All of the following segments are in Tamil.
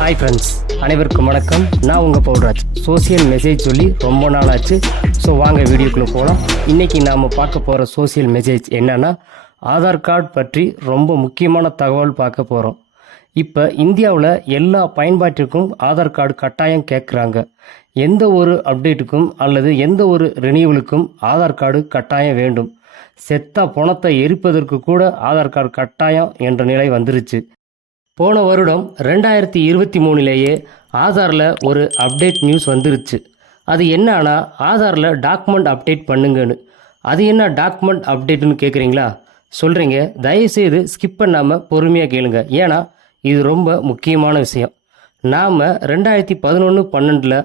ஹாய் ஃப்ரெண்ட்ஸ் அனைவருக்கும் வணக்கம். நான் உங்கள் பவுல்ராஜ். சோசியல் மெசேஜ் சொல்லி ரொம்ப நாள் ஆச்சு ஸோ வாங்க வீடியோக்குள்ளே போகலாம் இன்றைக்கி நாம் பார்க்க போகிற சோசியல் மெசேஜ் என்னன்னா ஆதார் கார்டு பற்றி ரொம்ப முக்கியமான தகவல் பார்க்க போகிறோம் இப்போ இந்தியாவில் எல்லா பயன்பாட்டிற்கும் ஆதார் கார்டு கட்டாயம் கேட்குறாங்க எந்த ஒரு அப்டேட்டுக்கும் அல்லது எந்த ஒரு ரினியூவலுக்கும் ஆதார் கார்டு கட்டாயம் வேண்டும். செத்த பணத்தை எரிப்பதற்கு கூட ஆதார் கார்டு கட்டாயம் என்ற நிலை வந்துருச்சு. போன வருடம் ரெண்டாயிரத்தி இருபத்தி மூணுலேயே ஆதாரில் ஒரு அப்டேட் நியூஸ் வந்துருச்சு. அது என்னன்னா ஆதாரில் டாக்குமெண்ட் அப்டேட் பண்ணுங்கன்னு. அது என்ன டாக்குமெண்ட் அப்டேட்டுன்னு கேட்குறீங்களா சொல்கிறீங்க தயவுசெய்து ஸ்கிப் பண்ணாமல் பொறுமையாக கேளுங்க. ஏன்னா இது ரொம்ப முக்கியமான விஷயம். நாம் ரெண்டாயிரத்தி பதினொன்று பன்னெண்டில்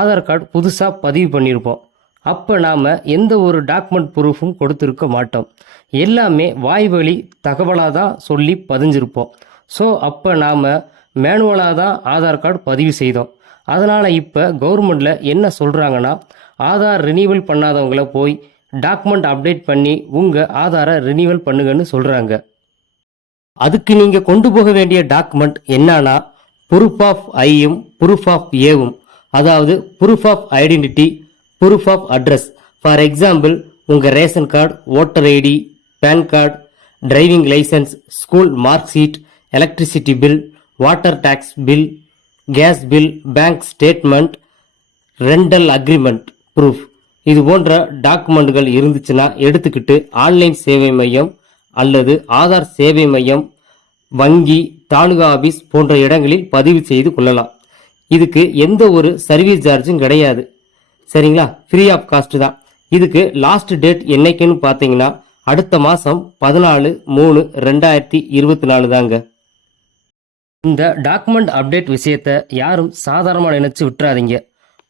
ஆதார் கார்டு புதுசாக பதிவு பண்ணியிருப்போம் அப்போ நாம் எந்த ஒரு டாக்குமெண்ட் ப்ரூஃபும் கொடுத்துருக்க மாட்டோம். எல்லாமே வாய்வழி தகவலாக தான் சொல்லி பதிஞ்சிருப்போம். ஸோ அப்போ நாம் மேனுவலாக தான் ஆதார் கார்டு பதிவு செய்தோம். அதனால் இப்போ கவர்மெண்டில் என்ன சொல்கிறாங்கன்னா ஆதார் ரினியூவல் பண்ணாதவங்கள போய் டாக்குமெண்ட் அப்டேட் பண்ணி உங்கள் ஆதாரை ரினியூவல் பண்ணுங்கன்னு சொல்கிறாங்க அதுக்கு நீங்கள் கொண்டு போக வேண்டிய டாக்குமெண்ட் என்னன்னா ப்ரூஃப் ஆஃப் ஐயும் ப்ரூஃப் ஆஃப் ஏவும் அதாவது proof of identity proof of address for example உங்கள் ration card voter ID PAN card driving licence school mark sheet electricity bill water tax bill gas bill bank statement rental agreement proof இது போன்ற டாக்குமெண்ட்கள் இருந்துச்சுன்னா எடுத்துக்கிட்டு ஆன்லைன் சேவை மையம் அல்லது ஆதார் சேவை மையம் வங்கி தாலுகா ஆபீஸ் போன்ற இடங்களில் பதிவு செய்து கொள்ளலாம். இதுக்கு எந்த ஒரு சர்வீஸ் சார்ஜும் கிடையாது. சரிங்களா? ஃப்ரீ ஆஃப் காஸ்ட் தான். இதுக்கு லாஸ்ட் டேட் என்னைக்குன்னு பார்த்தீங்கன்னா அடுத்த மாதம் பதினாலு மூணு ரெண்டாயிரத்தி இருபத்தி நாலு தாங்க இந்த டாக்குமெண்ட் அப்டேட் விஷயத்தை யாரும் சாதாரணமாக நினச்சி விட்டுறாதீங்க.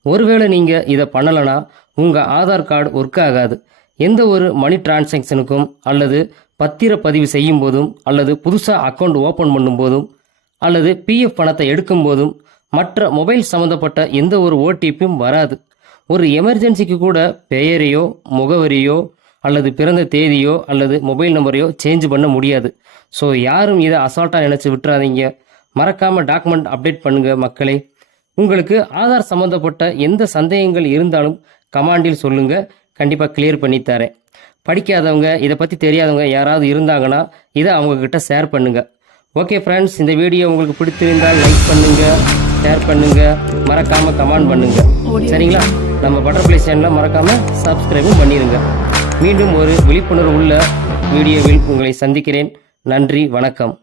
ஒருவேளை நீங்கள் இதை பண்ணலைன்னா உங்கள் ஆதார் கார்டு ஒர்க் ஆகாது. எந்த ஒரு மணி டிரான்சாக்ஷனுக்கும் அல்லது பத்திர பதிவு செய்யும் போதும் அல்லது புதுசாக அக்கௌண்ட் ஓப்பன் பண்ணும்போதும் அல்லது பிஎஃப் பணத்தை எடுக்கும் போதும் மற்ற மொபைல் சம்மந்தப்பட்ட எந்த ஒரு ஓடிபியும் வராது. ஒரு எமர்ஜென்சிக்கு கூட பெயரையோ முகவரியோ அல்லது பிறந்த தேதியோ அல்லது மொபைல் நம்பரையோ சேஞ்ச் பண்ண முடியாது. ஸோ யாரும் இதை அசால்ட்டாக நினச்சி விட்டுறாதீங்க. மறக்காமல் டாக்குமெண்ட் அப்டேட் பண்ணுங்க மக்களே. உங்களுக்கு ஆதார் சம்மந்தப்பட்ட எந்த சந்தேகங்கள் இருந்தாலும் கமாண்டில் சொல்லுங்க. கண்டிப்பாக கிளியர் பண்ணி தரேன். படிக்காதவங்க இதை பற்றி தெரியாதவங்க யாராவது இருந்தாங்கன்னா இதை அவங்க கிட்ட ஷேர் பண்ணுங்க. ஓகே ஃப்ரெண்ட்ஸ் இந்த வீடியோ உங்களுக்கு பிடித்திருந்தால் லைக் பண்ணுங்க ஷேர் பண்ணுங்க மறக்காம கமெண்ட் பண்ணுங்க. சரிங்களா? நம்ம பட்டர்ஃப்ளை சேனலை மறக்காம சப்ஸ்கிரைபும் பண்ணிடுங்க மீண்டும் ஒரு விழிப்புணர்வு உள்ள வீடியோவில் உங்களை சந்திக்கிறேன். நன்றி வணக்கம்.